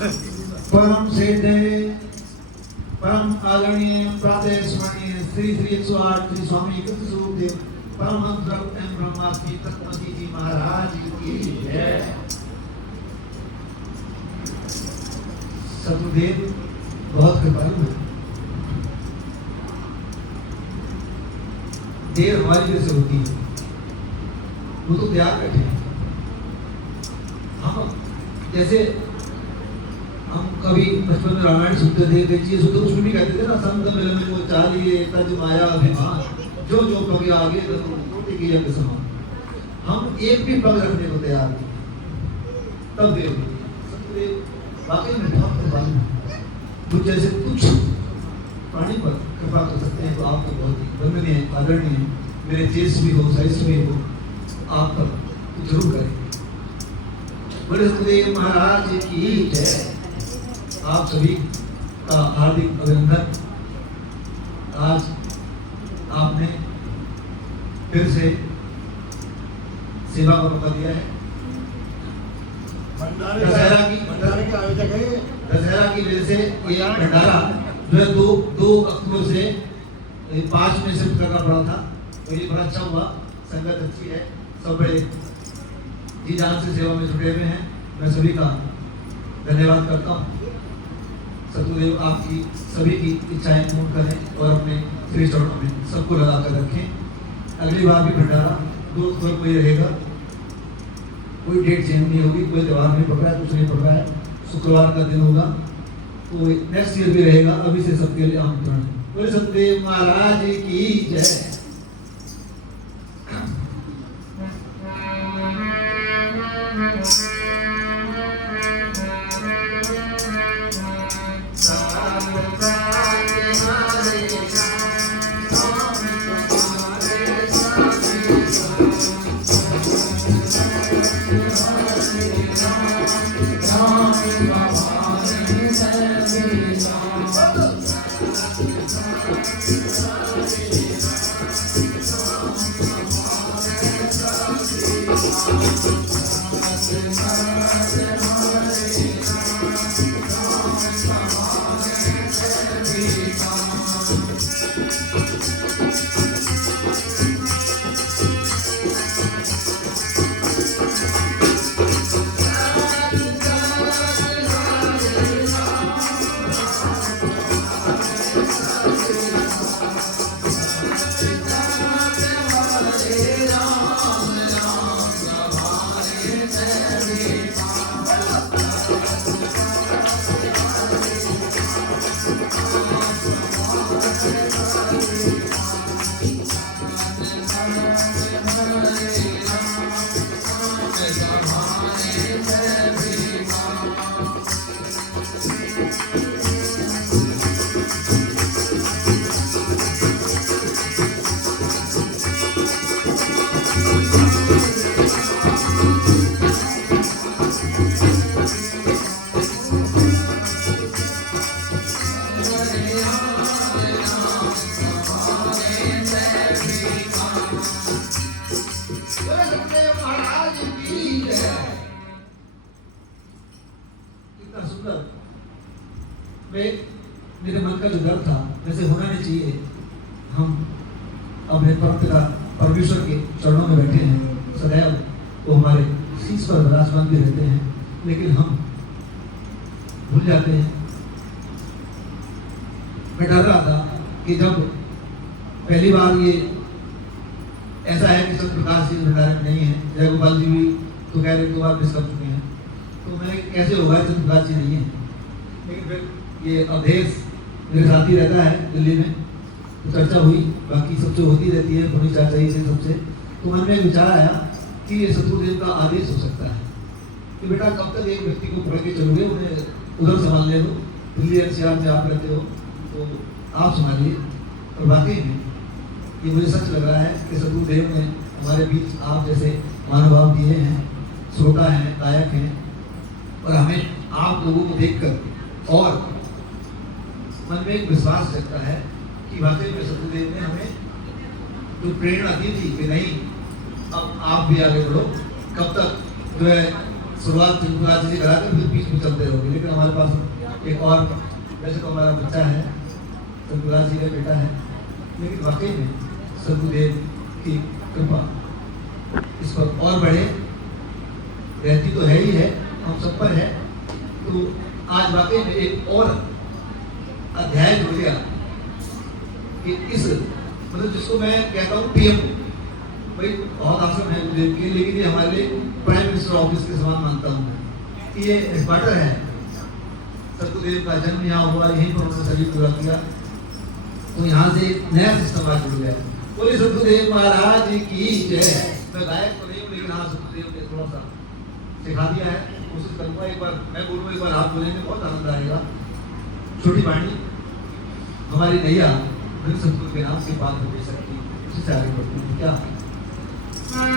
परम सेठे परम आदरणीय प्रातः स्मरणीय श्री श्री 108 श्री स्वामी कृष्ण स्वरूप देव परमहंस एवं ब्रह्मास्मि तत्वमसी जी महाराज की जय। सतगुरुदेव बहुत कृपालु है। देर हमारी वजह से होती है, वो तो तैयार बैठे हैं। हम जैसे हम कभी बचपन में रामायण सुनते थे, देखिए सुनते उसमें भी कहते थे ना, संत मिलन में वो चालिए तज माया अभिमान जो जो पग आगे कोटि की जग समान। हम एक भी पग रखने को तैयार नहीं। तब देव वाकई में बहुत कृपालु है। कुछ जैसे कुछ प्राणी पर कृपा कर सकते हैं तो आप तो बहुत ही वंदनीय आदरणीय, मेरे तेजस्वी हो सहिष्णु हो, आप पर जरूर करें। बड़े सतगुरुदेव महाराज की जय। आप सभी का हार्दिक अभिनंदन। आज आपने फिर से सेवा का मौका दिया है। दशहरा की आयोजक है। दशहरा की वजह से ये भंडारा जो है 2 अक्टूबर से 5 में शिफ्ट करना पड़ा था, तो ये बड़ा अच्छा हुआ। संगत अच्छी है, सब बड़े जी जान से सेवा में जुटे हुए हैं। मैं सभी का धन्यवाद करता हूँ। सतगुरुदेव आपकी सभी की इच्छाएं पूर्ण करें और अपने श्री चरणों में सबको लगा कर रखें। अगली बार भी भंडारा 2 अक्टूबर को ही रहेगा। कोई डेट चेंज नहीं होगी, कोई त्यौहार नहीं पड़ रहा है, कुछ नहीं पड़ रहा है। शुक्रवार का दिन होगा, तो नेक्स्ट ईयर भी रहेगा। अभी से सबके लिए आमंत्रण है। बोले सतगुरुदेव महाराज की जय। मेरे मन का जो डर था वैसे होना नहीं चाहिए। हम अपने परमपिता परमेश्वर के चरणों में बैठे हैं, सदैव वो हमारे शीश पर विराजमान भी रहते हैं, लेकिन हम भूल जाते हैं। मैं डर रहा था कि जब पहली बार ये ऐसा है कि चंद्र प्रकाश जी भंडारे में नहीं है, जय गोपाल जी भी तो कह रहे 2 बार मिस कर चुके हैं, तो मैं कैसे होगा चंद्र प्रकाश जी नहीं है। लेकिन फिर ये अवधेश मेरे साथ ही रहता है दिल्ली में, तो चर्चा हुई, बाकी सबसे होती रहती है, धोनी चाचा ही से सबसे। तो मन में विचार आया कि ये सतगुरुदेव का आदेश हो सकता है कि बेटा कब तक एक व्यक्ति को पकड़ के चलोगे, उन्हें उधर संभालने दो, दिल्ली एनसीआर में आप रहते हो तो आप संभालिए। और वाकई में ये मुझे सच लग रहा है कि सतगुरुदेव ने हमारे बीच आप जैसे महानुभाव दिए हैं, श्रोता हैं, गायक हैं, और हमें आप लोगों को देखकर और मन में एक विश्वास जगता है कि वाकई में सतगुरुदेव ने हमें जो प्रेरणा दी थी कि नहीं अब आप भी आगे बढ़ो, कब तक जो है शुरुआत से करा के फिर बीच में चलते रहोगे, लेकिन हमारे हमारे पास एक और, वैसे तो हमारा बच्चा है, सतगुरुदास जी का बेटा है, लेकिन वाकई में सतगुरुदेव की कृपा इस पर और बढ़े, रहती तो है ही है, हम सब पर है। तो आज वाकई में एक और अध्याय जुड़ गया कि इस मतलब जिसको मैं कहता हूँ पीएम, भाई बहुत आसन है गुरुदेव के, लेकिन ये हमारे लिए प्राइम मिनिस्टर ऑफिस के समान मानता हूँ कि ये हेडक्वार्टर है। सतगुरुदेव का जन्म यहाँ हुआ, यहीं पर उन्होंने सभी पूरा किया, तो यहाँ से नया सिस्टम आज जुड़ गया। बोले सतगुरुदेव महाराज की जय। मैं गायक तो नहीं हूँ, लेकिन हाँ सतगुरुदेव ने थोड़ा सा सिखा दिया है, कोशिश करूँगा। एक बार मैं बोलूँ, एक बार आप बोलेंगे, बहुत आनंद आएगा। छोटी वाणी हमारी नैया बिन सतगुरु के नाम से बात हो दे सकती, उसी से आगे बढ़ती है क्या। Thank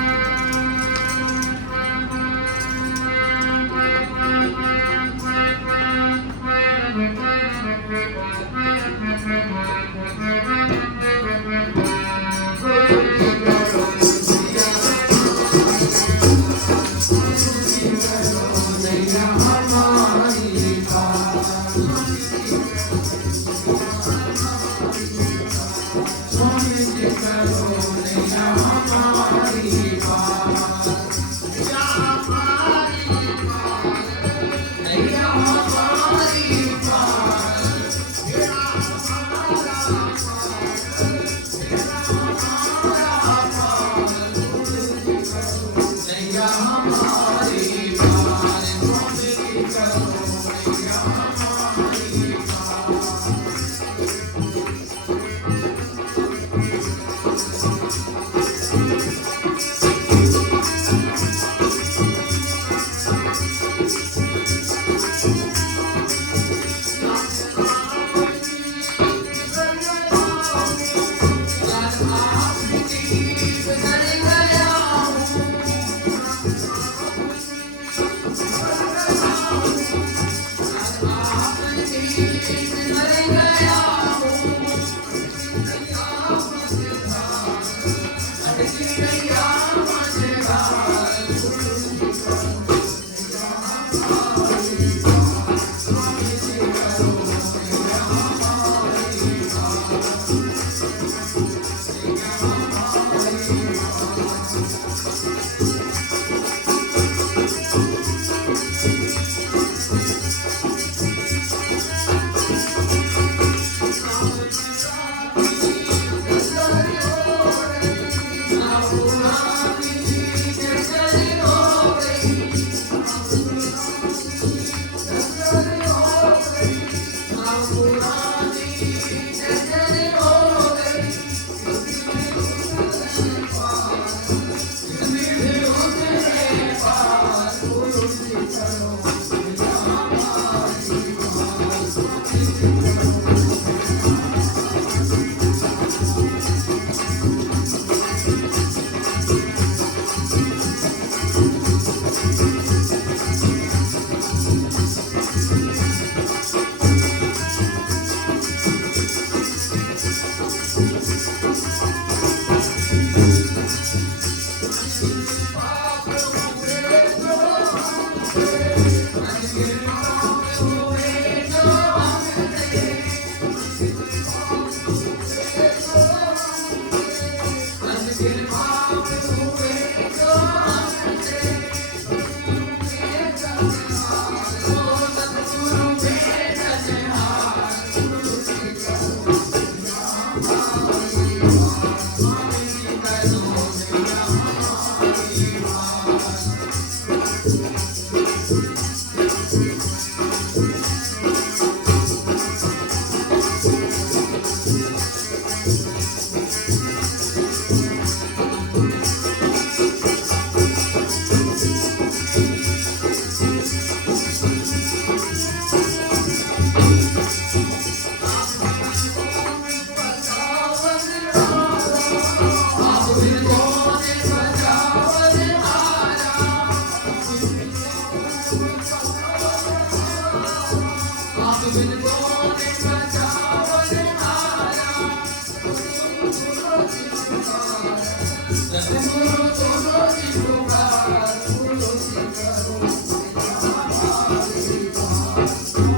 you.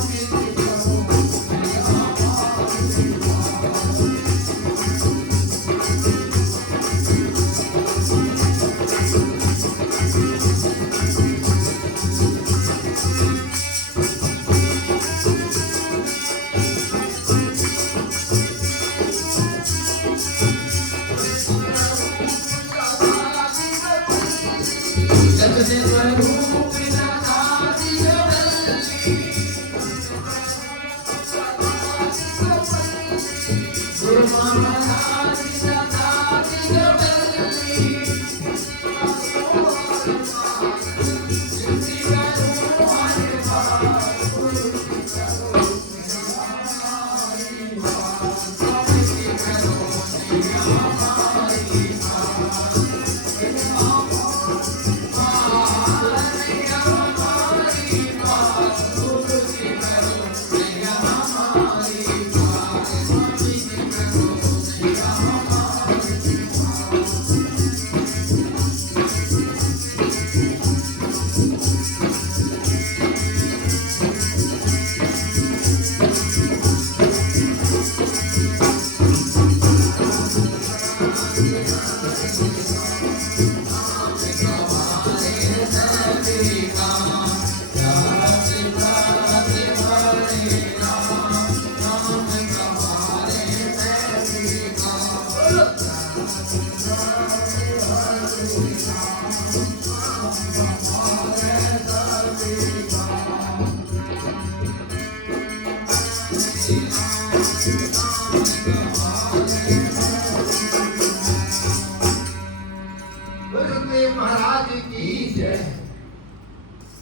महाराज की जय।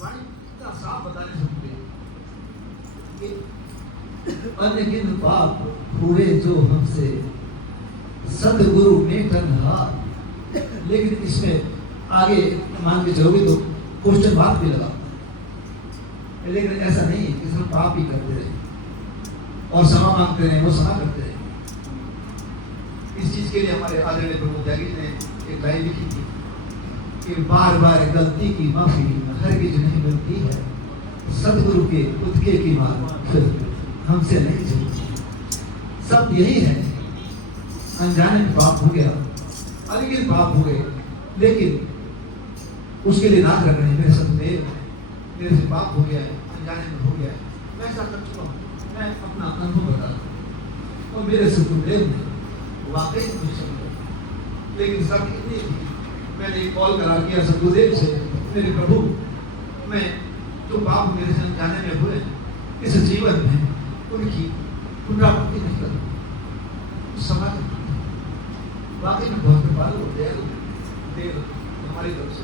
वाणी इतना साफ बता नहीं सकते कि अनगिन पाप हुए जो हमसे सदगुरु में कंधार। लेकिन इसमें आगे मान के चलोगे तो क्वेश्चन मार्क भी लगा, लेकिन ऐसा नहीं है कि सब पाप ही करते रहे और क्षमा मांगते रहे, वो क्षमा करते रहे। इस चीज के लिए हमारे आदरणीय प्रभु त्यागी ने एक लाइन लिखी थी कि बार बार गलती की माफी हरगिज नहीं मिलती है, सदगुरु के उतके की मार फिर हमसे नहीं चलती। सब यही है, अनजाने में पाप हो गया, अनगिन पाप हो गए, लेकिन उसके लिए नाथ रखने मेरे सतदेव, मेरे से पाप हो गया है, अनजाने में हो गया है, मैं ऐसा कर चुका हूँ, मैं अपना अनुभव बता रहा हूँ। और मेरे सतदेव ने वाकई मुझे समझा, लेकिन सब इतनी थी, मैंने कॉल करा किया सतगुरुदेव से, मेरे प्रभु मैं जो पाप मेरे से अनजाने में हुए इस जीवन में उनकी पुनरावृत्ति नहीं करूँ। समाज वाकई में बहुत कृपालु हो, दयालु देव हमारी तरफ से।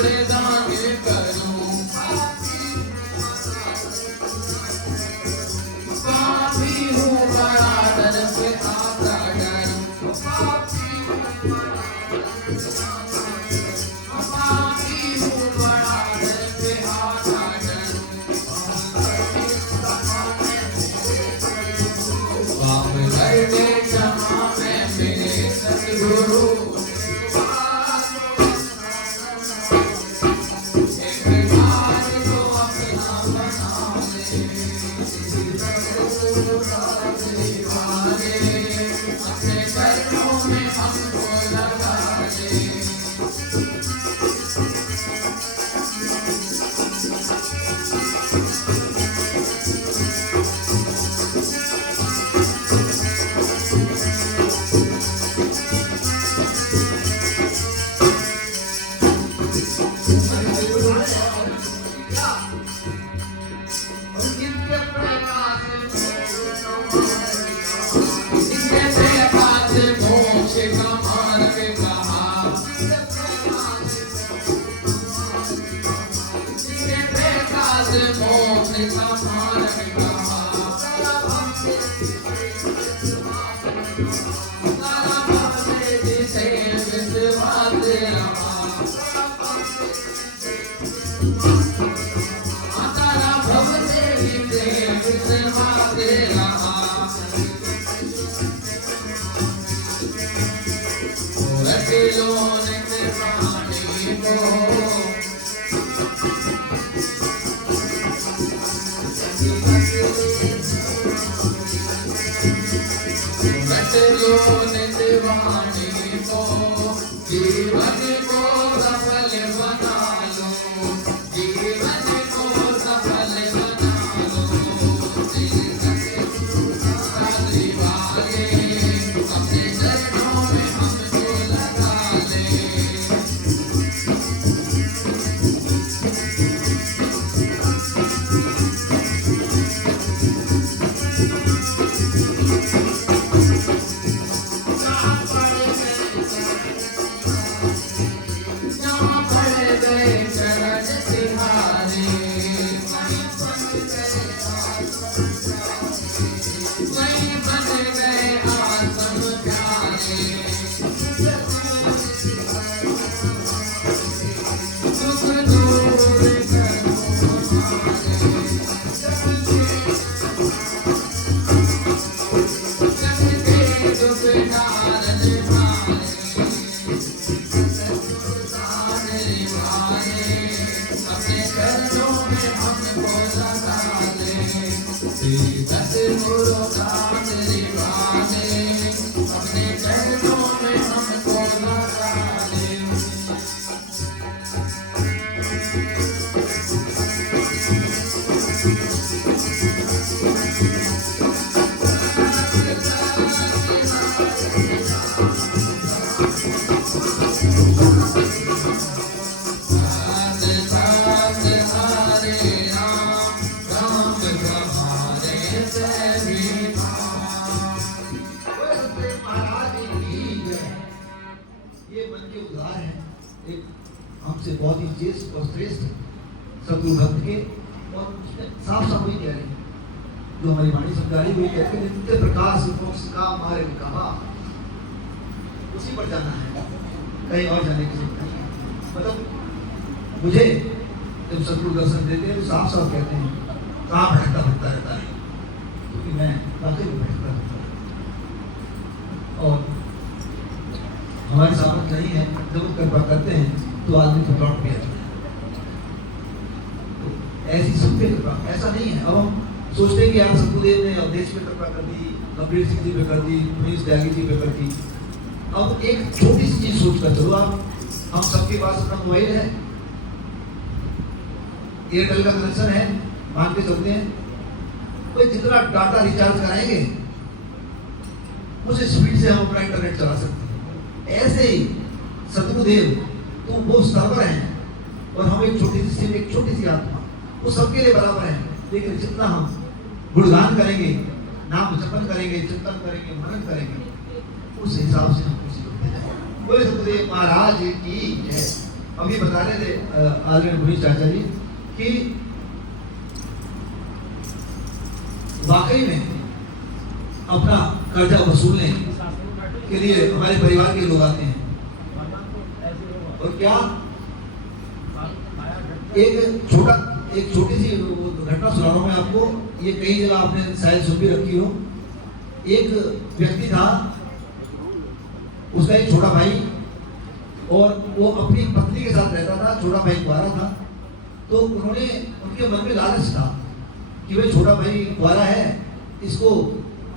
दान करूं पापी हूँ बड़ा दर पे आता डरूं पापी हूँ बड़ा दर पे आता डरूं पाप करने क्षमा में मेरे सतगुरु जीवन को सफल बना लो जीवन को सफल बना लो शादी वाले अपने चरणों में हमको लगा ले हमसे बहुत ही ज्येष्ठ और श्रेष्ठ सतगुरु भक्त के और साफ साफ वही कह रहे हैं जो हमारी वाणी समझा रही हुई कहते हैं नित्य प्रकाश मोक्ष का मार्ग कहा उसी पर जाना है कहीं और जाने की जरूरत नहीं है। मतलब मुझे जब सतगुरु दर्शन देते हैं तो साफ साफ कहते हैं कहाँ भटकता भटकता रहता है क्योंकि मैं वाकई में भटकता रहता और हमारे सामर्थ्य नहीं है जब कृपा करते हैं तो आदमी को लौट भी आता है। तो ऐसी सब पे कृपा ऐसा नहीं है। अब हम सोचते हैं कि यार सतगुरुदेव ने अवधेश पे कृपा कर दी कबीर सिंह जी पे कर दी पुनीत त्यागी जी पे कर दी। अब एक छोटी सी चीज सोच कर चलो आप हम सबके पास अपना मोबाइल है एयरटेल का कनेक्शन है मान के चलते हैं कोई जितना डाटा रिचार्ज कराएंगे उस स्पीड से हम अपना इंटरनेट चला सकते हैं। ऐसे ही सतगुरुदेव तो वो सर्वर हैं और हम एक छोटी सी एक छोटी सी आत्मा वो सबके लिए बराबर है। लेकिन जितना हम गुणगान करेंगे नाम जपन करेंगे चिंतन करेंगे मनन करेंगे उस हिसाब से हम खुशी होते जाएंगे। बोले सतगुरुदेव महाराज की जय। अभी बता रहे थे आदरणीय पुनीत चाचा जी कि वाकई में अपना कर्जा वसूलने के लिए हमारे परिवार के लोग आते हैं। और क्या एक छोटी सी घटना सुना रहा हूं मैं आपको, ये कई जगह आपने शायद सुन भी रखी हो। एक व्यक्ति था, उसका एक छोटा भाई, और वो अपनी पत्नी के साथ रहता था। छोटा भाई कुंवारा था, तो उन्होंने उनके मन में लालच था कि भाई छोटा भाई कुंवारा है, इसको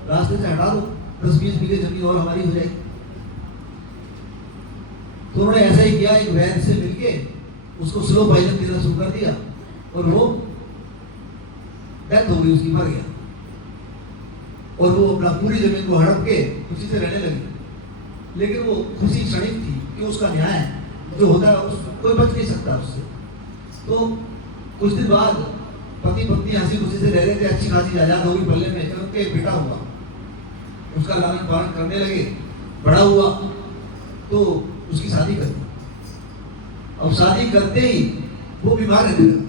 रास्ते से हटा दो, 10-20 बीघे जमीन और हमारी हो जाएगी। तो उन्होंने ऐसा ही किया, एक वैद्य से मिलके उसको स्लो पॉइजन देना शुरू कर दिया और वो डेथ हो गई, उसकी, मर गया। और वो अपना पूरी जमीन को हड़प के खुशी से रहने लगी। लेकिन वो खुशी क्षणिक थी कि उसका न्याय जो होता है कोई बच नहीं सकता उससे। तो कुछ दिन बाद पति पत्नी हंसी खुशी से रह रहे थे, अच्छी खासी जायदाद हो गई पल्ले में। जब उनके एक बेटा हुआ, उसका लालन पालन करने लगे, बड़ा हुआ, तो उसकी शादी कर दी। अब शादी करते ही वो बीमार रहने लगा।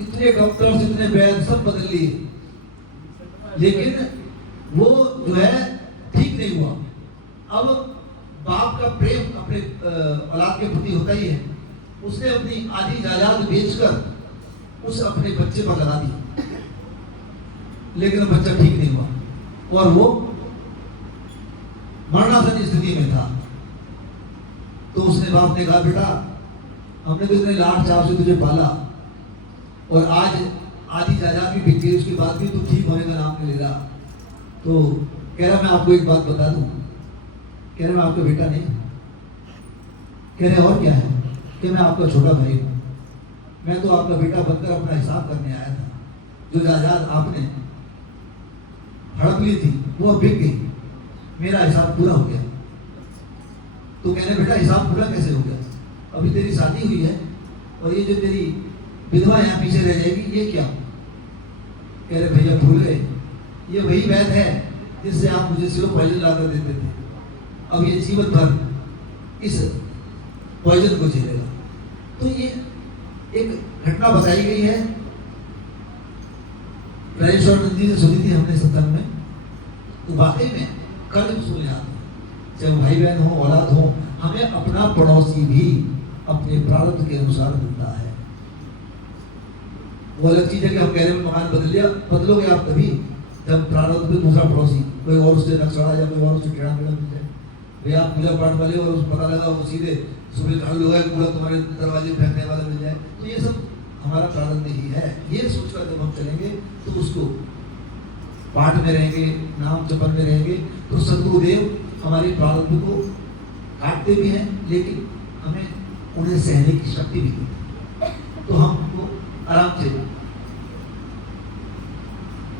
इतने डॉक्टर्स, इतने वैद्य सब बदल लिए, लेकिन वो जो है ठीक नहीं हुआ। अब बाप का प्रेम अपने औलाद के प्रति होता ही है। उसने अपनी आधी जायदाद बेचकर उस अपने बच्चे पर लगा दी, लेकिन बच्चा ठीक नहीं हुआ और वो मरणासन स्थिति में था। तो उसने बाप ने कहा, बेटा हमने तो इतने लाड चाव से तुझे पाला और आज आधी जायदाद भी बिक गई, उसके बाद भी तू ठीक होने का नाम नहीं ले रहा। तो कह रहा मैं आपको एक बात बता दूं। कह रहे मैं आपका बेटा नहीं। कह रहे और क्या है? कि मैं आपका छोटा भाई हूं। मैं तो आपका बेटा बनकर अपना हिसाब करने आया था। जो जायदाद आपने हड़प ली थी वो बिक गई, मेरा हिसाब पूरा हो गया। तो कह रहे बेटा हिसाब पूरा कैसे हो गया? अभी तेरी शादी हुई है और ये जो तेरी विधवा यहाँ पीछे रह जाएगी, ये क्या? कह रहे भैया भूल गए, ये वही वैद्य है जिससे आप मुझे सिर्फ पॉइजन लाकर देते थे। अब ये जीवन भर इस पॉइजन को झेलेगा। तो ये एक घटना बताई गई है, राजेश्वर जी से सुनी थी हमने सत्संग में। तो वाकई में कर्ज वसूलने आते हैं, चाहे वो भाई बहन हो, औलाद हो। हमें अपना पड़ोसी भी अपने प्रारब्ध के अनुसार मिलता है। वो अलग चीज है कि हम कह रहे हैं मकान बदलोगे आप तभी जब प्रारब्ध में दूसरा पड़ोसी कोई और उससे नक्सड़ा या कोई और उससे टेढ़ा मेढ़ा मिल जाए। भैया आप पूजा पाठ वाले और पता लगा वो सीधे सुबह झाड़ू लगाए पूरा तुम्हारे दरवाजे फेंकने वाला मिल जाए। तो ये सब हमारा प्रारब्ध ही है। ये सोचकर जब हम चलेंगे तो उसको पाठ में रहेंगे, नाम जपन में रहेंगे, तो सदगुरुदेव हमारे प्रारब्ध को काटते भी हैं, लेकिन हमें उन्हें सहने की शक्ति भी देते हैं। तो हमको आराम से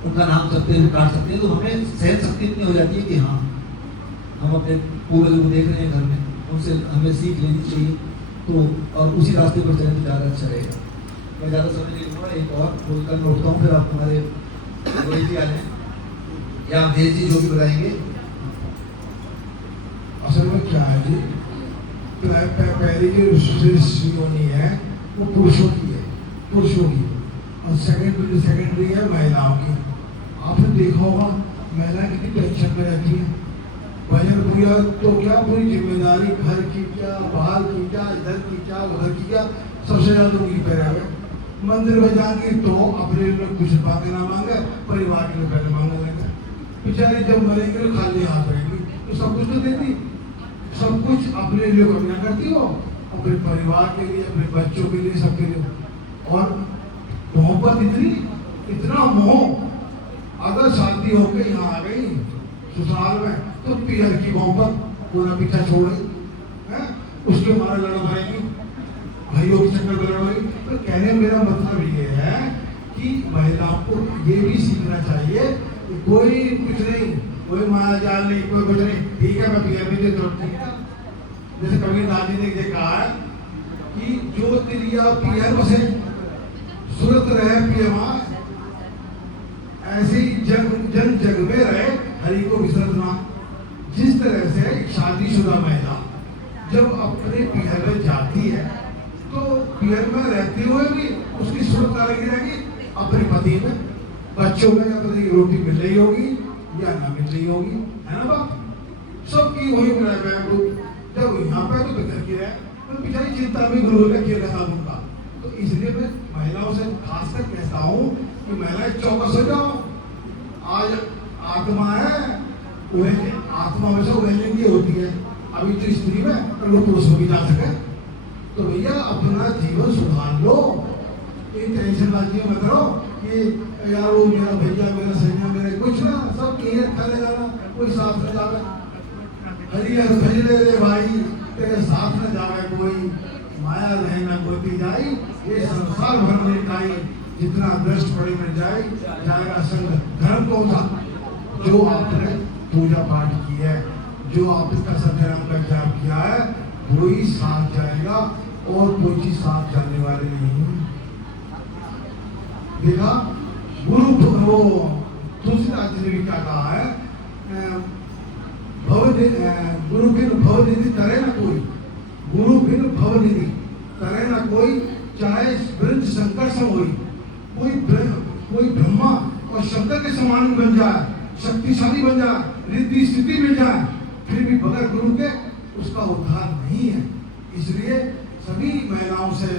उनका नाम जपते हुए काट सकते हैं। तो हमें सहन शक्ति इतनी हो जाती है कि हाँ हम अपने पूर्वजों को देख रहे हैं घर में, उनसे हमें सीख लेनी चाहिए। तो और उसी रास्ते पर चले तो ज़्यादा अच्छा रहेगा। मैं ज़्यादा समय नहीं लूँगा, एक और बोलकर मैं उठता हूँ, फिर आप हमारे गोविंद जी आ जाए या आप देव जी जो भी बताएंगे। असल में क्या है जी, पहली जो श्रेणी है वो पुरुषों की है, पुरुषों की, और सेकेंडरी है महिलाओं की। आपने देखा होगा महिला कितनी टेंशन में रहती है। भजन पूरा तो क्या, पूरी जिम्मेदारी घर की क्या, बाहर की क्या, इधर की क्या, उधर की क्या, सबसे ज्यादा उनकी पैर है। मंदिर में जाएंगे तो अपने लिए कुछ बातें ना मांगे, परिवार के लिए पहले मांगने लगे। बेचारे जब मरेंगे तो खाली हाथ रहेंगी, तो सब कुछ तो देती, सब कुछ अपने लिए करना करती हो, अपने परिवार के लिए, अपने बच्चों के लिए, सबके लिए। और मोहब्बत इतना मोह, अगर शादी होकर यहाँ आ गई ससुराल में तो पियर की मोहब्बत पूरा पीछा छोड़ गई है, उसके मारा लड़ पाएगी, भाइयों के चक्कर में लड़ाई। तो कहने मेरा मतलब ये है कि महिलाओं को ये भी सीखना चाहिए कि कोई कुछ नहीं, कोई माया जाल नहीं, कोई कुछ नहीं, ठीक है मैं पियर भी देता हूँ। जैसे कभी दादी ने देखा है कि जो तिरिया पियर बसे सूरत रहे पियमा, ऐसी जग में रहे हरि को विसर्जना। जिस तरह से शादीशुदा महिला जब अपने पीहर में जाती है तो पीहर में रहते हुए भी उसकी सूरत क्या लगी रहेगी? अपने पति में, बच्चों में या पति की रोटी मिल रही होगी या ना मिल रही होगी, है ना बात? सबकी वही जब यहाँ पे तो बेहतर की है तो बेचारी चिंता में गुरु का किया था उनका। तो इसलिए मैं महिलाओं से खासकर कहता हूँ कि महिलाएं चौकस हो जाओ। आज आत्मा है, आत्मा में से उभरने की होती है, अभी तो स्त्री में कल वो पुरुष में भी जा सके। तो भैया अपना जीवन सुधार लो, कोई टेंशन बाजी मत करो कि यार वो मेरा भैया मेरा सैया मेरे कुछ ना, सब यही रखा रहेगा, कोई साथ में जावे हरियर भजले रे भाई तेरे साथ में जावे कोई, माया रहना गोती जाई ये संसार भर में काई, जितना दृष्ट पड़ी में जाए जाएगा संग धर्म को था। जो आपने पूजा पाठ की है, जो आपने सत्यनाम का जाप किया है, वही साथ जाएगा और कोई चीज साथ जाने वाले नहीं। देखा गुरु वो तुलसीदास जी ने भी क्या कहा है, गुरु बिन भव निधि तरे न कोई, गुरु बिन भव निधि तरे न कोई, चाहे ब्रज शंकर सम होई, कोई ब्रह्मा और शंकर के समान बन जाए, शक्तिशाली बन जाए, रिद्धि स्थिति मिल जाए, फिर भी बगैर गुरु के उसका उद्धार नहीं है। इसलिए सभी महिलाओं से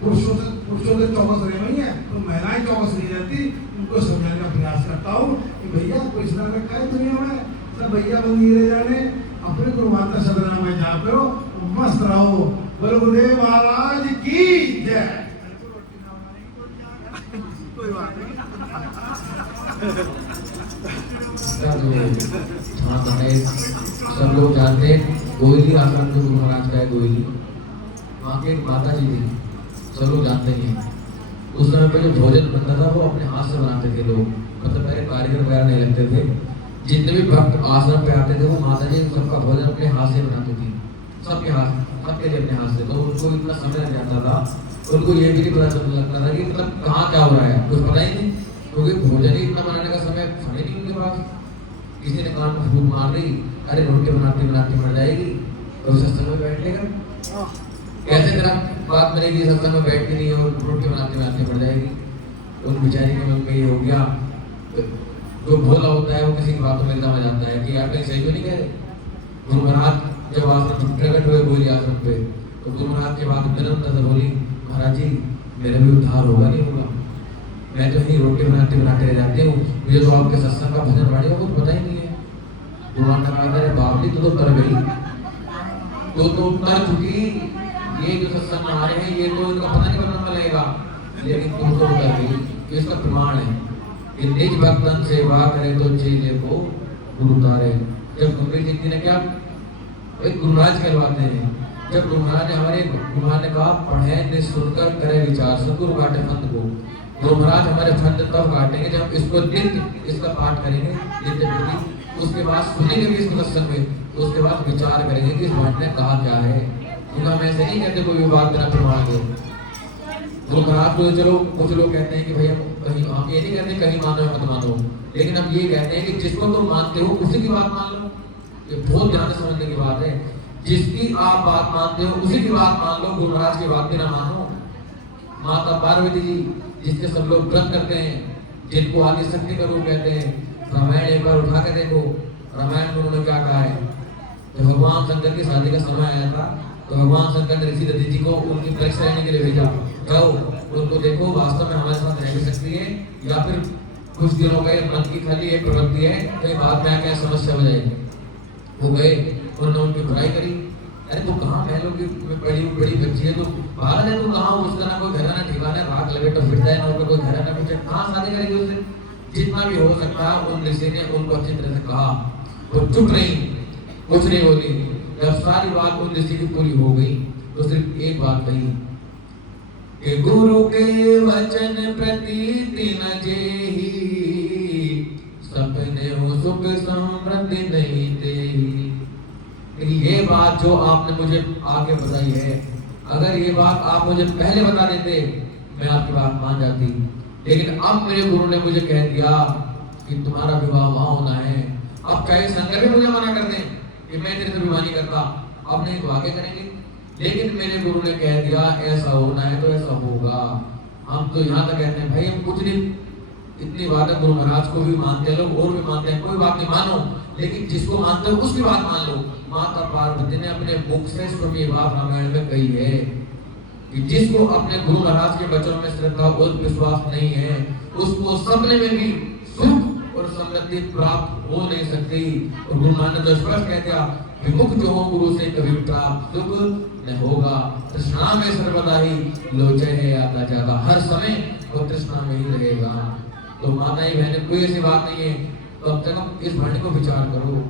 पुरुषों से चौकस रही है, तो महिलाएं चौकस नहीं रहती, उनको समझाने का प्रयास करता हूँ कि भैया कोई इस तरह रखा है दुनिया में, सब भैया बंदी रह जाने, अपने गुरु माता सदनाम में जाप करो, मस्त रहो। बोलो गुरुदेव महाराज की जय। कोई बात नहीं। सब लोग जानते हैं गोयली आश्रम जो गुरु महाराज का है, गोयली वहाँ के माता जी थी, सब लोग जानते हैं। उस समय पे जो भोजन बनता था वो अपने हाथ से बनाते थे लोग, मतलब पहले कारीगर वगैरह नहीं लगते थे। जितने भी भक्त आश्रम पे आते थे वो माता जी सबका भोजन अपने हाथ से बनाती थी, सबके हाथ, सबके लिए अपने हाथ से। तो उनको इतना समय लग जाता था, उनको ये भी नहीं पता चलने लगता था कि मतलब कहाँ क्या हो रहा है, कुछ पता ही नहीं, क्योंकि भोजन ही इतना बनाने का समय नहीं उनके पास। किसी ने कान में फूक मार दी, अरे रोटी बनाते बनाते मर जाएगी, तो सत्संग में बैठ लेगा, कैसे तेरा बात बनेगी, सत्संग में बैठती नहीं और रोटी बनाते बनाते मर जाएगी। उन बेचारी के मन में ये हो गया, जो भोला होता है वो किसी की बातों में दम जाता है कि यार कहीं सही तो नहीं कह रहे। गुरु महाराज जब आश्रम प्रकट हुए गोयली आश्रम पे, तो गुरु महाराज के बाद विनम्रता से बोली, महाराज जी मेरा भी उद्धार होगा नहीं होगा, मैं तो यही रोटी बनाते बनाते रह जाती हूँ, मुझे तो आपके सत्संग का भजन बाणी का कुछ पता ही नहीं है। गुरु महाराज ने कहा, अरे बाप जी तो तर गई, तो तर चुकी, ये जो सत्संग में आ रहे हैं ये तो इनको पता नहीं करना लगेगा, लेकिन तुम तो कर गई। इसका प्रमाण है कि निज भक्तन सेवा करे तो चेले को गुरु तारे। जब गंभीर जी ने क्या गुरु महाराज कहलवाते हैं, जब गुरु महाराज ने हमारे गुरु महाराज ने कहा पढ़े ने सुनकर करे विचार, सदगुरु काटे फंद को। गुरु महाराज हमारे फंद तब काटेंगे जब इसको नित्य इसका पाठ करेंगे नित्य प्रति, उसके बाद सुनेंगे भी इसको सत्संग में, उसके बाद विचार करेंगे कि इस बात ने कहा क्या है। क्योंकि हम ऐसे नहीं कहते कोई भी बात बिना प्रमाण के। गुरु महाराज को चलो कुछ लोग कहते हैं कि भैया कहीं, हम ये नहीं कहते कहीं मानो मत मानो, लेकिन हम ये कहते हैं कि जिसको तुम मानते हो उसी की बात मान लो। ये बहुत ध्यान से समझने की बात है, जिसकी आप बात मानते हो उसी की बात मान लो, गुरु महाराज की बात भी ना मानो। माता पार्वती जी जिसके सब लोग व्रत करते हैं, जिनको आदि शक्ति का रूप कहते हैं, रामायण एक बार उठा के देखो, रामायण में उन्होंने क्या कहा है। जब भगवान शंकर की शादी का समय आया था तो भगवान शंकर ने ऋषि दधि जी को उनकी परीक्षा लेने के लिए भेजा, जाओ उनको देखो वास्तव में हमारे साथ रह सकती है या फिर कुछ दिनों का मन की खाली एक प्रवृत्ति है, तो बाद में क्या समस्या हो जाएगी। वो गए, उन्होंने उनकी बुराई करी, अरे तू कहाँ महलों की बड़ी बच्ची है, तू बाहर है, तू कहाँ, उसका ना कोई घर ना ठिकाना, राख लगे तो फिरता है, ना उसका कोई घर ना पीछे, कहाँ शादी करेगी उससे। जितना भी हो सकता है उन ऋषि ने उनको अच्छी तरह से कहा, वो चुप रही, कुछ नहीं बोली। जब सारी बात उन ऋषि की पूरी हो गई तो सिर्फ एक बात कही कि गुरु के वचन प्रतीति न जेहि, सपने हो सुख समृद्धि नहीं देहि। ये बात जो आपने मुझे आगे बताई है, अगर ये बात आप मुझे पहले बता देते मैं आपकी बात मान जाती, लेकिन अब मेरे गुरु ने मुझे कह दिया कि तुम्हारा विवाह वहां होना है। अब चाहे शंकर भी मुझे मना कर दें कि मैं तेरे से विवाह नहीं करता, अब नहीं तो आगे करेंगे। लेकिन मेरे गुरु ने कह दिया ऐसा होना है तो ऐसा होगा। हम तो यहाँ तक कहते हैं भाई हम कुछ नहीं, इतनी बात है, गुरु महाराज को भी मानते हैं लोग और भी मानते हैं, कोई बात नहीं मानो, लेकिन जिसको मानते हो उसकी बात मान लो। माता पार्वती ने अपने मुख से स्वयं ये बात रामायण में कही है कि जिसको अपने गुरु महाराज के वचनों में श्रद्धा और विश्वास नहीं है उसको सपने में भी सुख और समृद्धि प्राप्त हो नहीं सकती। और गुरु महाराज तो स्पष्ट कहते हैं विमुख जो हो गुरु से कभी प्राप्त सुख न होगा। तृष्णा में सर्वदा ही लोचे है आता जाता, हर समय वो तृष्णा में ही रहेगा। तो माता ही बहने कोई ऐसी बात नहीं है। तो अब तक हम इस वाणी को विचार करो।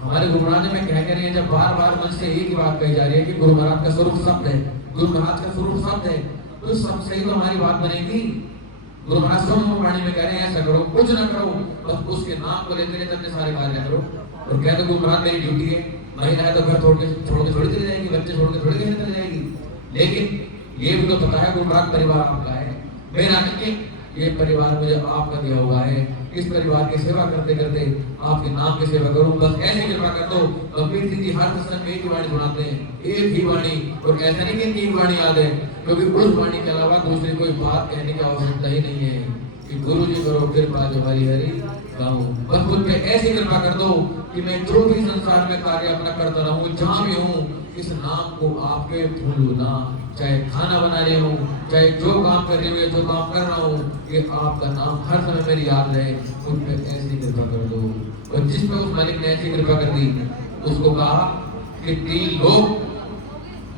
हमारे गुरु महाराज में क्या कह रहे हैं, जब बार बार मन से एक ही बात कही जा रही है कि गुरु महाराज का स्वरूप शब्द है, गुरु महाराज का स्वरूप शब्द है, तो सब सही तो हमारी बात बनेगी। गुरु महाराज स्वयं वाणी में कह रहे हैं ऐसा करो, कुछ ना करो, बस उसके नाम को लेते रहते अपने सारे कार्य करो। और कहते गुरु महाराज मेरी ड्यूटी है, महिलाएं तो घर छोड़ के थोड़ी चली जाएगी, बच्चे छोड़ के थोड़ी चली जाएगी। लेकिन ये भी तो पता है गुरु महाराज परिवार आपका है, मेरा नहीं, ये परिवार मुझे आपका दिया हुआ है। इस परिवार की सेवा करते करते आपके नाम की सेवा करूं, बस ऐसी कृपा कर दो। कबीर जी हर सत्संग में एक ही वाणी सुनाते हैं, एक ही वाणी, और ऐसा नहीं कि तीन वाणी याद है, क्योंकि उस वाणी के अलावा दूसरी कोई बात कहने की आवश्यकता ही नहीं है कि गुरु जी करो कृपा जो हरि हरि गाऊं। बस मुझ पे ऐसी कृपा कर दो कि मैं जो भी संसार में कार्य अपना करता रहूं, जहां भी हूं, इस नाम को आपके भूलूं ना। चाहे खाना बना रहे हो, चाहे जो काम कर रहे हो, जो काम कर रहा हूँ, ये आपका नाम हर समय मेरी याद रहे, मुझ पे ऐसी कृपा कर दो। और जिस पे उस मालिक ने ऐसी कृपा कर दी, उसको कहा कि 3 लोग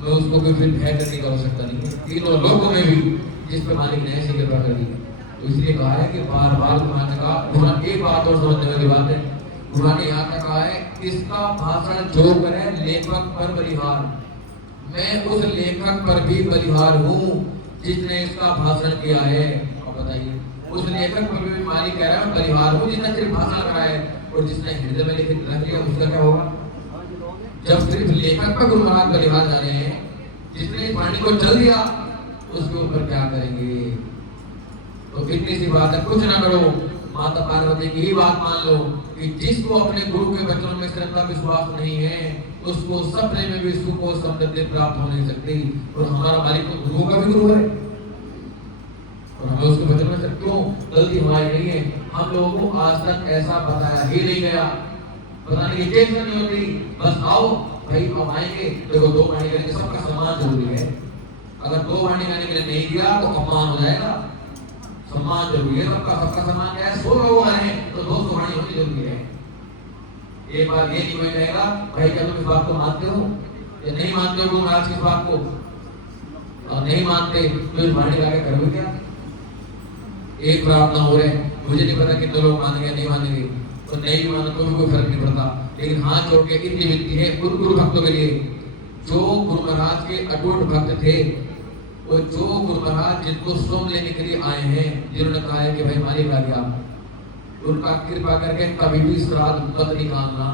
में उसको कोई फिर भय करने की आवश्यकता नहीं है, 3 लोगों में भी जिस पे मालिक ने ऐसी कृपा कर दी। तो इसलिए कहा है कि बार बार गुरुनाथ ने कहा, एक बात और समझने वाली बात है, गुरुनाथ ने यहाँ तक कहा है इसका भाषण जो करे लेखक पर बलिहार, मैं उस लेखक पर भी बलिहार हूँ जिसने इसका भाषण किया है। और बताइए उस लेखक पर भी मालिक कह रहा है मैं बलिहार हूँ जिसने सिर्फ भाषण करा है, और जिसने हृदय में लिखित रख लिया उसका क्या होगा। जब सिर्फ लेखक पर गुरु महाराज बलिहार जा रहे हैं, जिसने इस वाणी को चल दिया उसके ऊपर क्या करेंगे। तो इतनी सी बात है, कुछ ना करो, माता पार्वती की ही बात मान लो कि जिसको अपने गुरु के वचनों में श्रद्धा विश्वास नहीं है उसको सपने में भी सुख और समृद्धि प्राप्त हो नहीं सकती। और हमारा मालिक तो गुरु का भी गुरु है, और हमें उसके वचन में क्यों गलती हमारी नहीं है। हम लोगों को आज तक ऐसा बताया ही नहीं गया, बताने की टेंशन नहीं होती, बस आओ भाई हम आएंगे, देखो 2 वाणी करेंगे, सबका सम्मान जरूरी है। अगर 2 वाणी करने के लिए नहीं दिया तो अपमान हो जाएगा। सम्मान जरूरी है, सबका सम्मान क्या है, 100 लोग आए तो 200 वाणी होनी जरूरी है। एक बार ये नहीं कोई कहेगा भाई क्या तुम इस बात को मानते हो या नहीं मानते हो, गुरु महाराज की इस बात को, और नहीं मानते तो इस वाणी का करोगे क्या। एक प्रार्थना हो रहे, मुझे नहीं पता कितने लोग मानेंगे नहीं मानेंगे, तो नहीं भी मानो तो भी कोई फर्क नहीं पड़ता, लेकिन हाथ जोड़ के इतनी विनती है गुरु भक्तों के लिए, जो गुरु महाराज के अटूट भक्त थे, वो जो गुरु महाराज जिनको सोम लेने के लिए आए हैं, जिन्होंने कहा है कि भाई मालिक आ गया, उनका कृपा करके कभी भी श्राद्ध मत निकालना,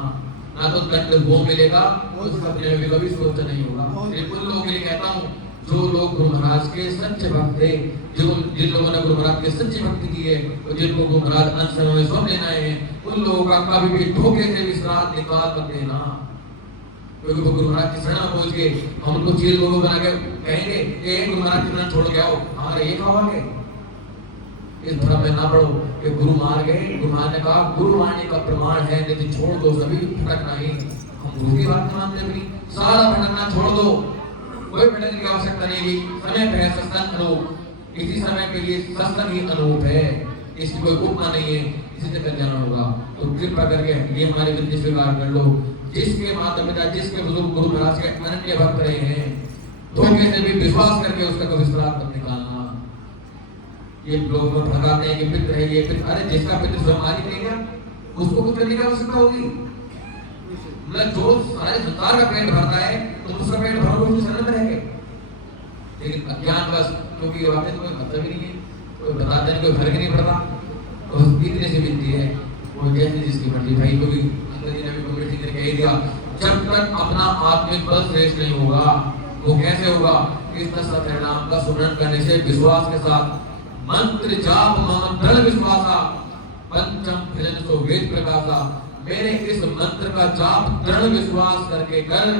ना तो दंड वो मिलेगा, उस सपने में भी कभी सोच नहीं होगा। सिर्फ उन लोगों के लिए कहता हूँ जो लोग गुरु महाराज के सच्चे भक्त थे, जिन लोगों ने गुरु महाराज के सच्ची भक्ति की है, और जिनको गुरु महाराज अंत समय में सोम लेना है, उन लोगों का कभी भी धोखे से भी श्राद्ध निकाल मत देना। क्योंकि वो गुरु महाराज की शरण पहुंच के हम उनको चील लोगों बना के कहेंगे कि गुरु महाराज की शरण छोड़ के आओ, हमारे ये खाओगे। इस भ्रम में ना पड़ो कि गुरु मार गए। गुरु महाराज ने कहा गुरुवाणी का प्रमाण है, यदि छोड़ दो सभी भटकना ही। हम गुरु की बात मानते भी, सारा भटकना छोड़ दो, कोई भटकने की आवश्यकता नहीं है। समय पे है सत्संग अनूप, इसी समय पे ये सत्संग ही अनूप है, इसकी कोई उपमा नहीं है, इसी से कल्याण होगा। तो कृपा करके ये हमारे विनती स्वीकार कर लो। जिसके माता पिता, जिसके बुजुर्ग गुरु महाराज के अनन्य भक्त रहे हैं, धोखे से भी विश्वास करके उसका कभी श्राद्ध मत निकालना। ये लोग भगाते हैं कि पितृ है, ये पितृ, अरे जिसका पितृ स्वयं मालिक नहीं गया उसको कुछ करने की आवश्यकता होगी। मतलब जो सारे संसार का पेट भरता है तो उसका पेट भरो, उसकी शरण में रहेंगे। लेकिन अज्ञान बस, क्योंकि ये बातें कोई मतलब ही नहीं है, कोई बताते नहीं, कोई फर्क नहीं पड़ता। तो इतने से विनती है, वो जैसे जिसकी मर्जी भाई, क्योंकि अंदर जी ने भी कमेटी करके कह दिया, जब तक अपना आत्मिक बल श्रेष्ठ नहीं होगा, वो कैसे होगा। इस सत्य नाम का सुमरण करने से विश्वास के साथ मंत्र जाप मम दृढ़ विश्वासा, पंचम भजन सो वेद प्रकाशा। मेरे इस मंत्र का जाप दृढ़ विश्वास करके कर,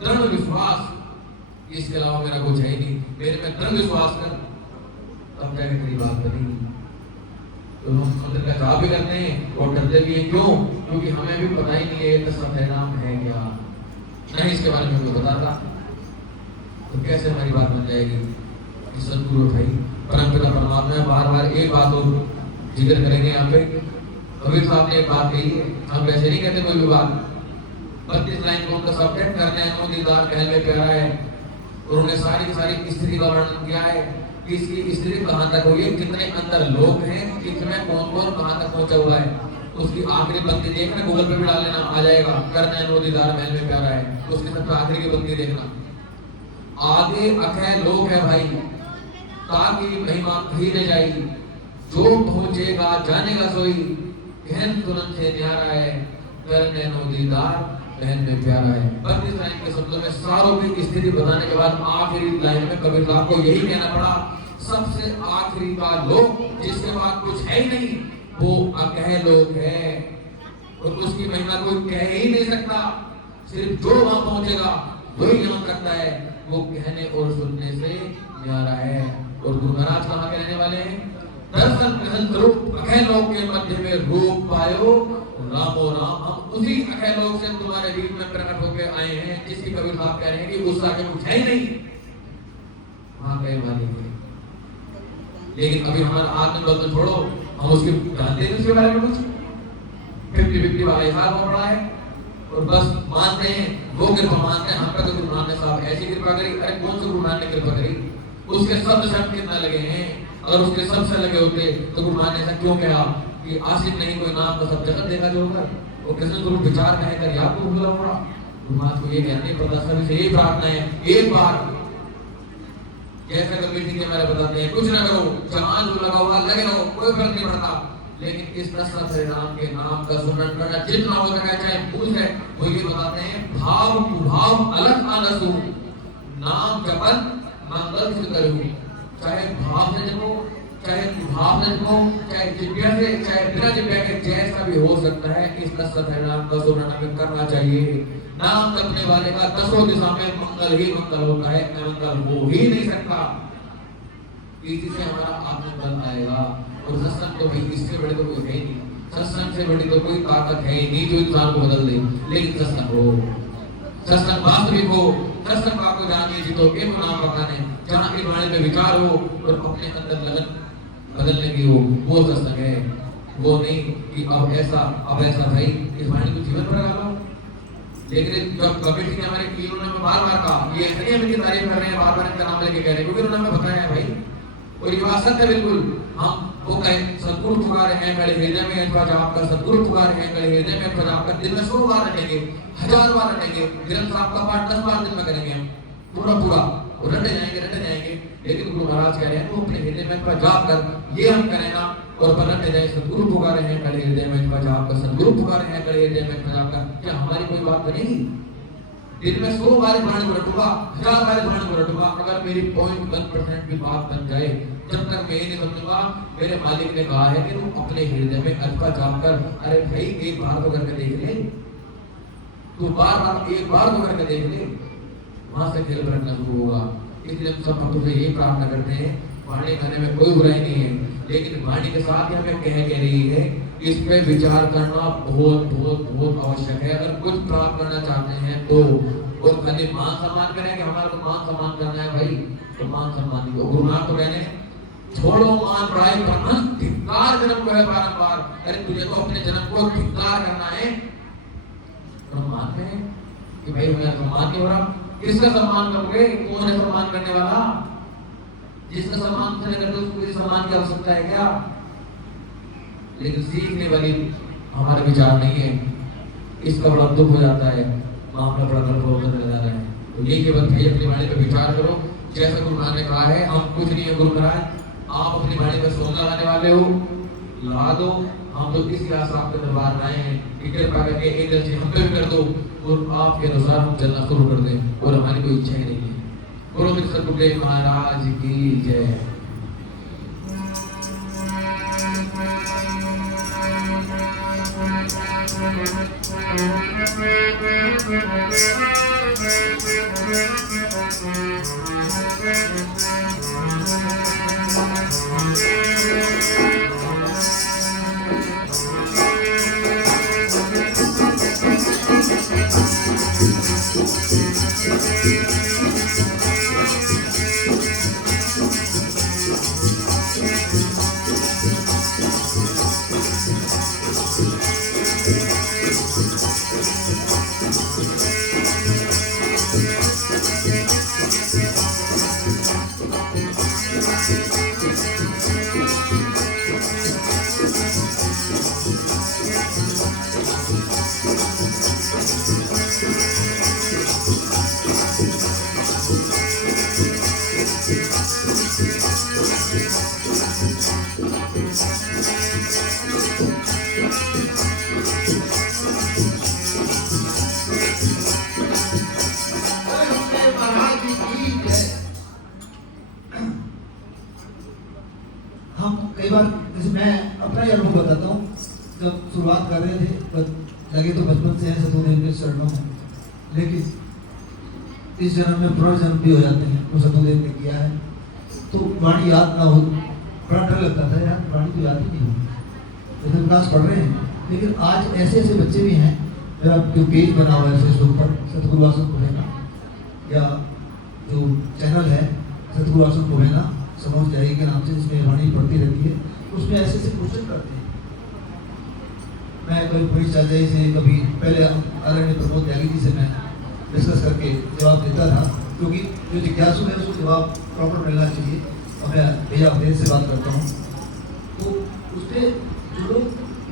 दृढ़ विश्वास, इसके अलावा मेरा कुछ है ही नहीं, मेरे में दृढ़ विश्वास कर, तब जाकर तेरी बात बनेगी। तो हम मंदिर का जवाब भी करते हैं और डरते भी हैं। क्यों? क्योंकि हमें भी पता ही नहीं है ये परिणाम है क्या, नहीं इसके बारे में कोई बताता, तो कैसे हमारी बात बन जाएगी? सदगुरु भाई परमपिता परमात्मा बार बार एक बात और जिक्र करेंगे यहाँ पे। कबीर साहब ने एक बात कही है, हम वैसे नहीं कहते कोई भी बात। 32 लाइन को उनका सब्जेक्ट करने हैं, दीदार कहल में प्यारा है, उन्होंने सारी की सारी स्त्री का वर्णन किया है कि इसकी स्त्री कहाँ तक हुई है, कितने अंतर लोग हैं, इसमें कौन कौन कहाँ तक पहुंचा हुआ है। उसकी आखिरी पंक्ति देखना, गूगल पे भी डाल लेना, आ जाएगा। करने हैं दीदार महल में प्यारा है, उसके सबसे आखिरी की पंक्ति देखना। आगे अखय लोग है भाई, ताकि महिमा कही न जाई, जो पहुंचेगा जानेगा सोई, गहन तुरंत से न्यारा है, करने नो दीदार बहन में प्यारा है। 32 लाइन के शब्दों में सारों की स्थिति बताने के बाद आखिरी लाइन में कबीर साहब को यही कहना पड़ा, सबसे आखिरी का लोग जिसके बाद कुछ है ही नहीं, वो अकह लोग है, और उसकी महिमा कोई कह ही नहीं सकता। सिर्फ जो वहां पहुंचेगा वही यहाँ करता है, वो कहने और सुनने से न्यारा है। और गुरु महाराज कहाँ के रहने वाले हैं? दर्शन प्रहंत रूप अखय लोक के मध्य में रूप पायो रामो राम। हम उसी अखय लोक से तुम्हारे बीच में प्रकट होकर आए हैं, जिसकी कबीर साहब कह रहे हैं कि उसका आगे कुछ है ही नहीं, वहां गए वाले हैं। लेकिन अभी हमारा आत्मबल तो छोड़ो, हम उसके जानते हैं उसके बारे में कुछ 50-50 वाला हिसाब हो रहा है, और बस मानते हैं, वो कृपा मानते हैं। हम पर तो गुरु नानक साहब ऐसी कृपा करी, अरे कौन सा गुरु नानक ने कृपा करी? उसके शब्द शब्द कितना लगे हैं, अगर उसके शब्द से लगे होते तो गुरु नानक ने ऐसा क्यों कहा कि आशिक नहीं कोई नाम का सब जगत देखा जो होगा, और कृष्ण गुरु विचार कहकर याद को भूला होगा। गुरु महाराज को ये कहते हैं, प्रदा सभी से यही प्रार्थना है, एक बार जैसा कबीर जी हमारे बताते हैं, कुछ ना करो, जहां जो लगा हुआ लगे रहो, कोई फर्क नहीं पड़ता, लेकिन इस दशरथ राम के नाम का सुमरन करना जितना हो सके, चाहे भूल है। वो ये बताते हैं, भाव कुभाव अलग आनसु, नाम जपन मंगल से करूं। चाहे भाव से जपो, चाहे कुभाव से जपो, चाहे जिज्ञा से, चाहे बिना जिज्ञा के, जैसा भी हो सकता है, इस दशरथ राम का सुमरन हमें करना चाहिए। नाम जपने वाले का दसों दिशा में मंगल ही मंगल होता है, अमंगल हो ही नहीं सकता। इसी से हमारा आत्मबल आएगा। और सत्संग तो भाई इससे बड़े तो कोई है ही नहीं, सत्संग से बड़ी तो कोई ताकत है ही नहीं जो इंसान को बदल दे। लेकिन सत्संग हो, सत्संग वास्तविक हो, सत्संग आपको जानिए जी, तो एक नाम पकाने जहाँ के बारे में विचार हो और अपने अंदर लगन बदलने की हो, वो सत्संग है। वो नहीं कि अब ऐसा भाई इस वाणी को जीवन पर लगा लो। लेकिन जब कबीर जी ने हमारे की, उन्होंने बार बार कहा, ये नहीं हम इनकी तारीफ कर रहे हैं, बार बार इनका नाम लेके कह रहे हैं, क्योंकि उन्होंने हमें बताया भाई, और ये बात सत्य है बिल्कुल। हम वो कहें सतगुरु पुकारे हैं कड़े हृदय में अथवा आपका, सतगुरु पुकारे हैं कड़े हृदय में अथवा आपका, दिन में 100 बार रटेंगे, 1000 बार रटेंगे, ग्रंथ साहब का पाठ 10 बार दिन में करेंगे हम, पूरा रटे जाएंगे। लेकिन गुरु महाराज कह रहे हैं, तो अपने हृदय में अथवा जाप कर ये हम करें ना, और पर रटे जाए, सतगुरु पुकारे हैं कड़े हृदय में अथवा आपका, सतगुरु पुकारे हैं कड़े हृदय में अथवा आपका, क्या हमारी कोई बात बनेगी? दिन में 100 बार बाण को रटूंगा, 1000 बार बाण को रटूंगा, अगर मेरी 0.1% भी बात बन जाए, जब तक मैं नहीं समझूंगा मेरे मालिक ने कहा है कि तू अपने हृदय में अथवा जाप कर। अरे भाई एक बार तो करके देख ले, तू बार एक बार तो करके देख ले, वहां से खेल रखना शुरू होगा। इसलिए हम सब भक्तों से यही प्रार्थना करते हैं, वाणी करने में कोई बुराई नहीं है, लेकिन वाणी के साथ हमें कह रही है, इस पे विचार करना बहुत बहुत बहुत आवश्यक है। अगर कुछ प्राप्त करना चाहते हैं तो, और खाली मान सम्मान करेंगे, हमारा तो मान सम्मान करना है भाई, तो मान सम्मान ही। गुरु नानक तो कहने, छोड़ो मान राय ब्रह्मन, धिक्कार जन्म को है बारंबार। अरे तुझे तो अपने जन्म को धिक्कार करना है। ब्रह्मांड में कि भाई हमें सम्मान नहीं हो रहा, किसका सम्मान करोगे? कौन है सम्मान करने वाला? जिसका सम्मान नहीं करते उसको सम्मान की आवश्यकता है क्या? लेकिन सीखने वाली हमारे विचार नहीं है, इसका बड़ा दुख हो जाता है, मामला बड़ा गड़बड़ होता चला जा रहा है। तो ये केवल भाई अपनी वाणी पे विचार करो, जैसा गुरु महाराज ने कहा है, हम कुछ नहीं है गुरु महाराज, आप अपनी वाणी पे सोना लगाने वाले हो, लगा दो। हम तो इसी आशा आपके दरबार आए हैं कि कृपा करके एक दर्जी हम पे भी कर दो, और आपके अनुसार हम चलना शुरू कर दें, और हमारी कोई इच्छा ही नहीं है। बोलो मेरे सतगुरुदेव महाराज की जय। हम कई बार, जैसे मैं अपना ही अनुभव बताता हूँ, जब शुरुआत कर रहे थे लगे तो बचपन से हैं सतगुरुदेव के शरणों में, लेकिन इस जन्म में पुनर्जन्म भी हो जाते हैं, वो सतगुरुदेव ने किया है, तो वाणी याद ना हो, बड़ा डर लगता था यार, वाणी तो याद ही नहीं होगी। जैसे क्लास पढ़ रहे हैं, लेकिन आज ऐसे ऐसे बच्चे भी हैं, मेरा जो पेज बना हुआ है फेसबुक पर सतगुरु आश्रम पुबेना, या जो चैनल है सतगुरु आश्रम पुबेना समोज जाई के नाम से, जिसमें वाणी पढ़ती रहती है, उसमें ऐसे ऐसे क्वेश्चन करते हैं। मैं कभी पुलिस चाचाई से, कभी पहले आदरणीय प्रमोद त्यागी जी से मैं डिस्कस करके जवाब देता था, क्योंकि जो जिज्ञासु है उसको जवाब प्रॉपर मिलना चाहिए, और मैं भैया अपने से बात करता हूँ। तो उसमें जो लोग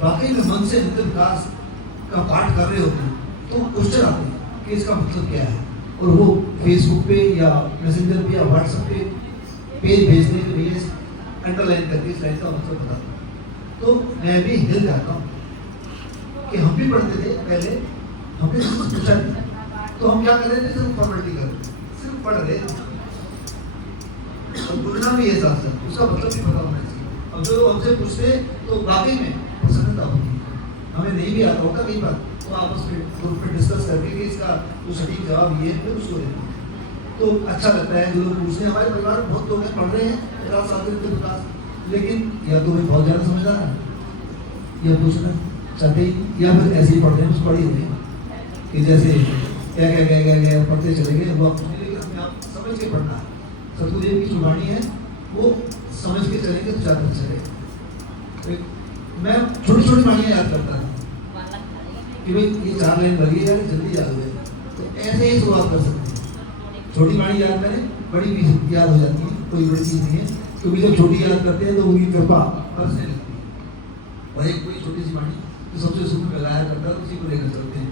वाकई में मन से नित्य विकास का पाठ कर रहे होते हैं, तो क्वेश्चन आते हैं कि इसका मतलब क्या है, और वो फेसबुक पे या मैसेंजर पे या व्हाट्सएप पे पेज भेजने के लिए अंडरलाइन करके इस लाइन का मतलब बताता हूँ। तो मैं भी हिल जाता हूँ कि हम भी पढ़ते थे पहले, हमने कुछ पूछा नहीं, तो हम क्या कर रहे थे, सिर्फ फॉर्मेलिटी कर रहे थे, सिर्फ पढ़ रहे थे, और बोलना भी है साथ साथ, उसका मतलब भी पता होना चाहिए। अब जो लोग हमसे पूछते तो वाकई में प्रसन्नता होती है, हमें नहीं भी आता होता कई बार, तो आपस में ग्रुप में डिस्कस करके कि इसका जो सटीक जवाब ये है, फिर उसको देते हैं, तो अच्छा लगता है। जो लोग पूछते हैं, हमारे परिवार में बहुत लोग हैं, पढ़ रहे हैं विकास साधन विकास, लेकिन या तो वे बहुत ज़्यादा समझदार है, या पूछना चाहते ही, या फिर ऐसे ही पढ़ते हैं, उस पढ़ी होते हैं कि जैसे क्या क्या क्या क्या क्या पढ़ते चले गए, वो लेकिन अपने आप समझ के पढ़ना है। सतगुरुदेव की जो वाणी है वो समझ के चलेंगे तो ज़्यादा चलेगा। मैं छोटी छोटी वाणियाँ याद करता था कि भाई ये 4 लाइन भरी है, जल्दी याद हो जाए, तो ऐसे ही शुरुआत कर सकते हैं। छोटी वाणी याद करें, बड़ी भी याद हो जाती है, कोई बड़ी चीज़ नहीं है, क्योंकि जब छोटी याद करते हैं तो उनकी कृपा बरसने लगती है। और एक कोई छोटी सी वाणी जो सबसे शुरू में लाया करता है, उसी को लेकर चलते हैं।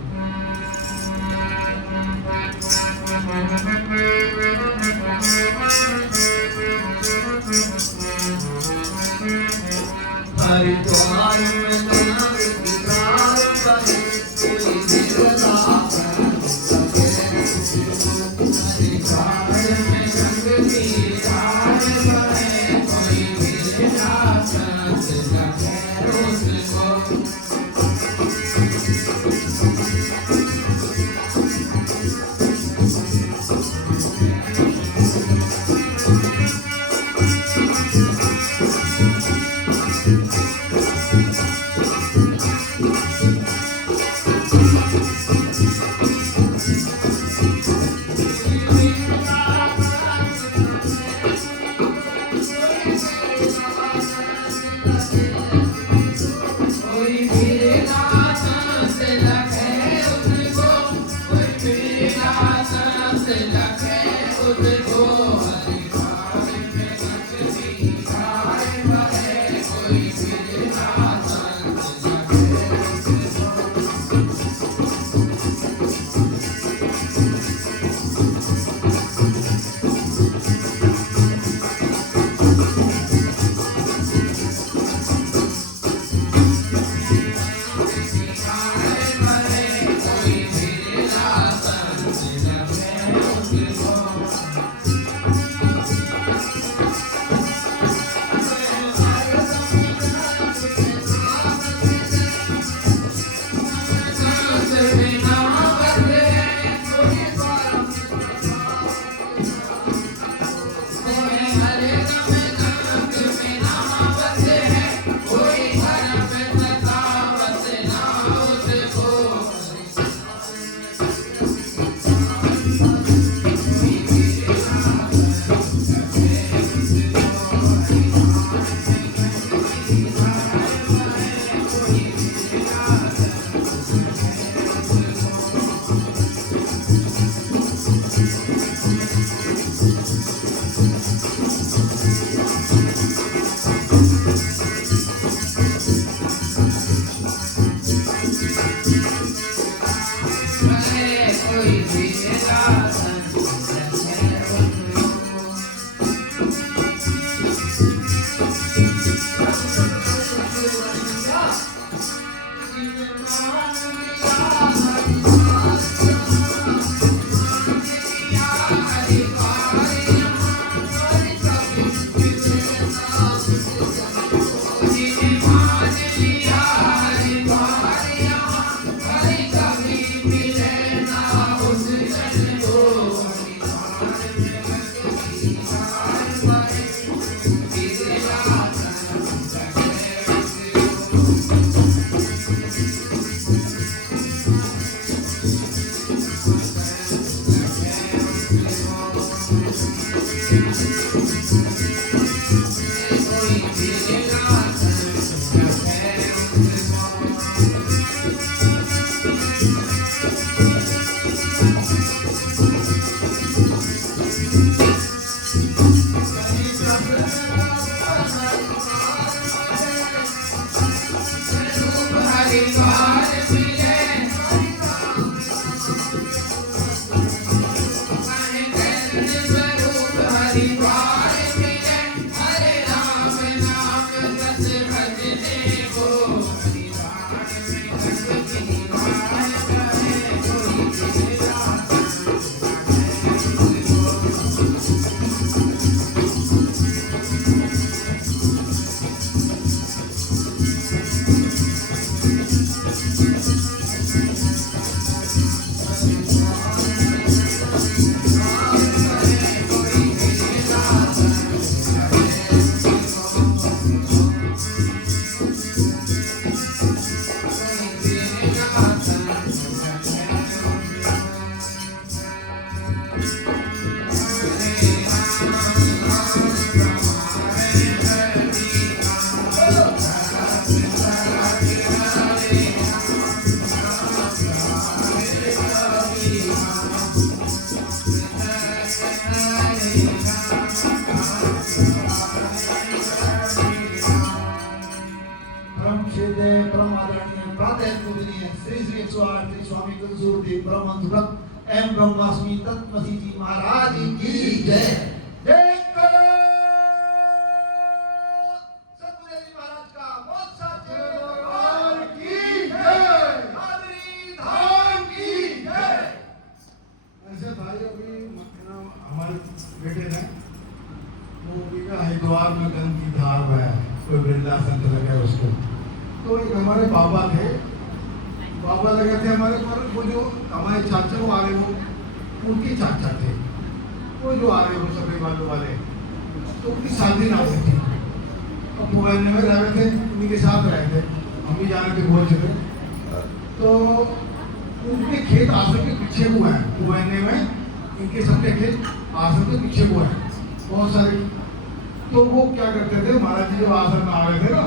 हरिद्वार में नाग विकार करे, कोई दिलदा कर सके, हरिद्वार में गंग विकार करे, कोई दिलदा कर सके उसको। भले कोई भी साधन रखे बंधु एम ब्रह्मास्मि तत्त्वमसि जी महाराज की जय। जय करो सतगुरु जी महाराज का बहुत साचे दरबार की जय। हाजरी धाम की जय। ऐसे भाई अभी हमारे बेटे ने वो हरिद्वार में गंग की धार में कोई बिरला संत लगे उसको, तो एक हमारे बाबा थे, बाबा लगे थे हमारे पर, वो जो हमारे चाचा वो आ रहे वो उनके चाचा थे, वो जो आ रहे वो सफेद बालों वाले, तो उनकी शादी ना हुई थी। अब पुराने में रह रहे थे, उन्हीं के साथ रहे थे, हम भी जाने के बोल चुके। तो उनके खेत आश्रम के पीछे हुआ है, पुराने में इनके सबके खेत आश्रम के पीछे हुआ है बहुत सारे। तो वो क्या करते थे, महाराज जी जब आश्रम में आ रहे थे ना,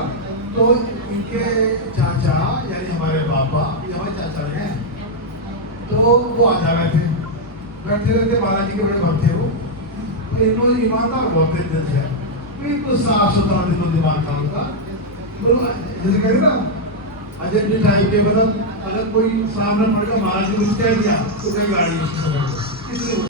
तो इनके चाचा यानी हमारे पापा, ये हमारे चाचा हैं, तो वो आ जा रहे थे, बैठे रहते, महाराज जी के बड़े भक्त थे वो। तो इन्होंने ईमानदार बहुत थे दिल से, बिल्कुल साफ सुथरा दिल दिमाग था उनका। जैसे कहते ना अजय टाइप के, मतलब अगर कोई सामने पड़ गया महाराज जी ने दिया तो कई गाड़ी उसकी समझ